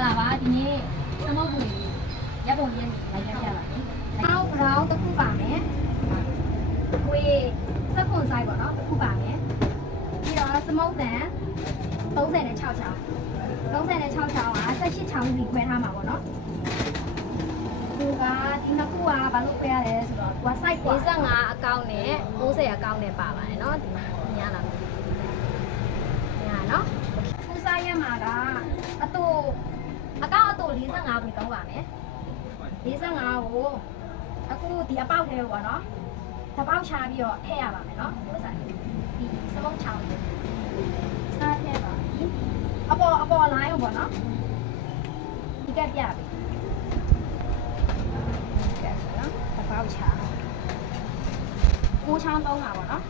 င်္ဂလာပါဒီနေ့သမုတ်ဘူးရပ်ပုံရင်းလိုက်ရပြပါမယ်။နောက်ဘရောင်းတစ်ခုပါမယ်။ကိုယ်စက်ခွန်ဆိုင်ပေါ့နော်တစ်ခုပါမယ်။ပြီးတော့သမုတ်တန်36ချောင်း36ချောင်းက18ချောင်းစီခွဲထားမှာပေါ့နော်။ဒီကဒီနှစ်ခုကဘာလို့ခွဲရလဲဆိုတော့သူက site 45အကောင့်နဲ့90အကောင့်နဲ့ပါပါတယ်နော်ဒီမှာညာလားညာနော်ခုစားရမှာကအတူအကောင့်အတူ45ပြီတောင်းပါမယ်45ကိုအခုဒီအပေါက်လေးပေါ့နော်တပေါက်ချပြီးတော့ထည့်ရပါမယ်နော်ဒီစားဒီစမုတ်ချောင်းစားထည့်ပါပြီအပေါ်လိုင်းပေါ့နော်ဒီကပြပြီတပေါက်ချကိုချောင်းသုံးတာပေါ့နော်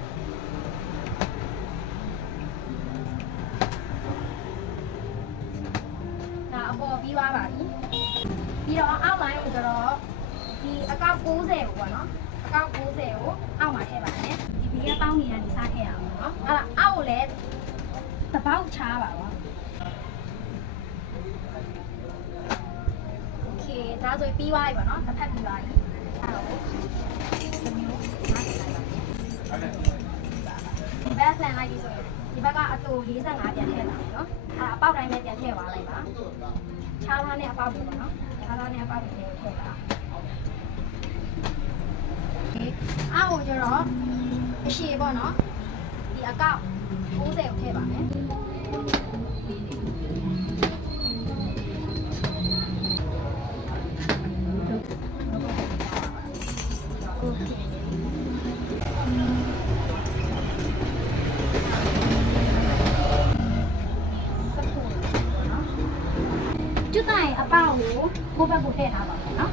ဒါအပေါ်ပြီးသွားပါပြီပြီးတော့အောက်လိုင်းကိုကျတော့ဒီအကောက်60ကိုပေါ့နော်အကောက်60ကိုအောက်မှာထည့်ပါမယ်ဒီဘီကပေါင်းနေတဲ့ဒီစားထည့်ရအောင်နော်အဲ့ဒါအောက်ကိုလည်းတပေါက်ချပါပါโอเคဒါဆိုပြီးသွားပြီပေါ့နော်တစ်ဖက်ပြီးသွားပြီအဲ့တော့ဒီမျိုးနားထည့်လိုက်ပါမယ်ဒီဘက်ဆန်လိုက်ပြီဆိုရင်ဒီဘက်ကအတူ45ပြန်ထည့်ပါမယ်နော်အဲ့ဒါအပေါက်တိုင်းပဲပြန်ထည့်သွားလိုက်ပါချားထားနဲ့အပေါက်ပြီပေါ့နော်ချားထားနဲ့အပေါက်ပြီထည့်ပါအောက်ကိုကျတော့အရှည်ပေါ့နော်ဒီအကောက်60ကိုထည့်ပါမယ်ကျွတ်တိုင်အပေါက်ကိုဘက်ကိုထည့်ထားပါမယ်နော်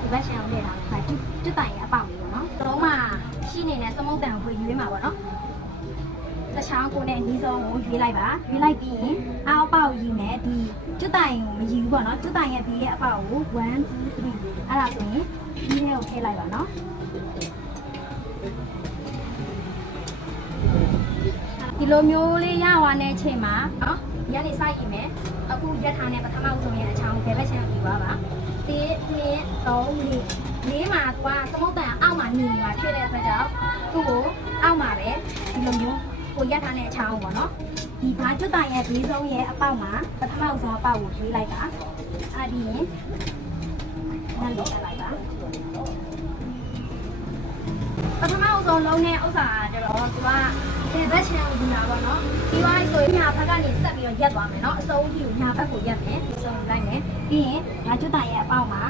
ဒီဘက်ရှမ်းကိုထည့်ထားမယ်ကျွတ်တိုင်အပေါက်လေးပေါ့နော်တော့မှရှိနေတဲ့သမုတ်တန်ကိုရွေးမှာပေါ့နော်တခြားကိုနဲ့နီးစောကိုရွေးလိုက်ပါရွေးလိုက်ပြီးရင်အောက်ပေါက်ယူမယ်ဒီကျွတ်တိုင်ကိုမယူဘူးပေါ့နော်ကျွတ်တိုင်ရဲ့ဒီရဲ့အပေါက်ကို1 2 3အဲ့ဒါဆိုရင်ဒီထဲကိုထည့်လိုက်ပါနော်ဒီလိုမျိုးလေးရသွားတဲ့အချိန်မှာနော်ဒီကနေစိုက်ရမယ်အခုရက်ထားတဲ့ပထမဆုံးရဲ့အချောင်းဘယ်ဘက်ချမ်းပြီးသွားပါ1 2 3 4မှာကွာသမုတ်တန်အောက်မှာနေနေပါဖြစ်တဲ့အတွက်ကြောင့်သူ့ကိုအောက်မှာပဲဒီလိုမျိုးကိုရက်ထားတဲ့အချောင်းပေါ့နော်ဒီဘာကျွတ်တိုင်ရဲ့ဘေးဆုံးရဲ့အပေါက်မှာပထမဆုံးအပေါက်ကိုရွေးလိုက်တာအဲ့ဒီရင်နားလေးတက်လိုက်ပါပထမဆုံးလုံးနဲ့ဥစ္စာကျတော့သူကဒီဘက်ချမ်းကိုယူတာပေါ့နော်ဒီဝိုင်းဆိုရင်ညာဘက်ကနေဆက်ပြီးတော့ရက်သွားမယ်နော်အစုံးကြီးကိုညာဘက်ကိုရက်မယ်အစုံးလိုက်မယ်ပြီးရင်ဘာကျွတ်တိုင်ရဲ့အပေါက်မှာ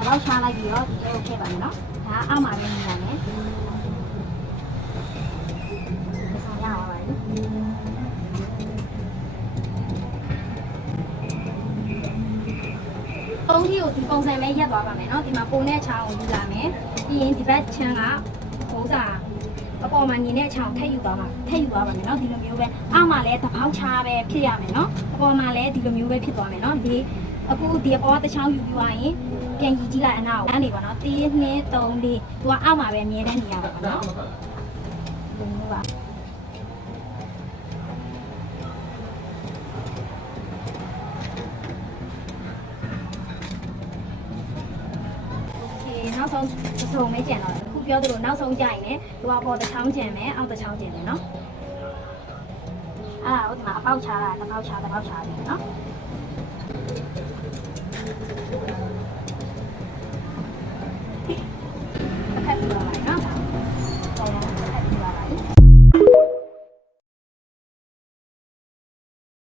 တပေါက်ချလိုက်ပြီးတော့ဒီလိုထည့်ပါမယ်နော်ဒါအောက်မှာပဲနေရမယ်ဆောင်ရပါပါလိပုံးကြီးကိုဒီပုံစံပဲရက်သွားပါမယ်နော်ဒီမှာပုံနဲ့ချောင်းကိုယူလာမယ်ပြီးရင်ဒီဘက်ချမ်းကဟိုစားအပေါ်မှာညီနဲ့ချောင်းထည့်ယူသွားပါမယ်နော်ဒီလိုမျိုးပဲအောက်မှာလည်းတပေါက်ချပဲဖြစ်ရမယ်နော်အပေါ်မှာလည်းဒီလိုမျိုးပဲဖြစ်သွားမယ်နော်ဒီအခုဒီအပေါ်ကတစ်ချောင်းယူပြီးသွားရင်ပြန်ကြည့်ကြည့်လိုက်အနောက်ကနေပါနော်1 2 3 4သူကအောက်မှာပဲအမြဲတမ်းနေရပါပါနော်ဒီလိုပါနောက်ဆုံးစုံမဲကျန်တော့ခုပြောသလိုနောက်ဆုံးကြရင်လည်းသူကပေါ်တစ်ချောင်းကျန်မယ်အောက်တစ်ချောင်းကျန်မယ်နော်အဲ့ဒါဟိုဒီမှာအပေါက်ချတာတစ်ပေါက်ချပြီနော်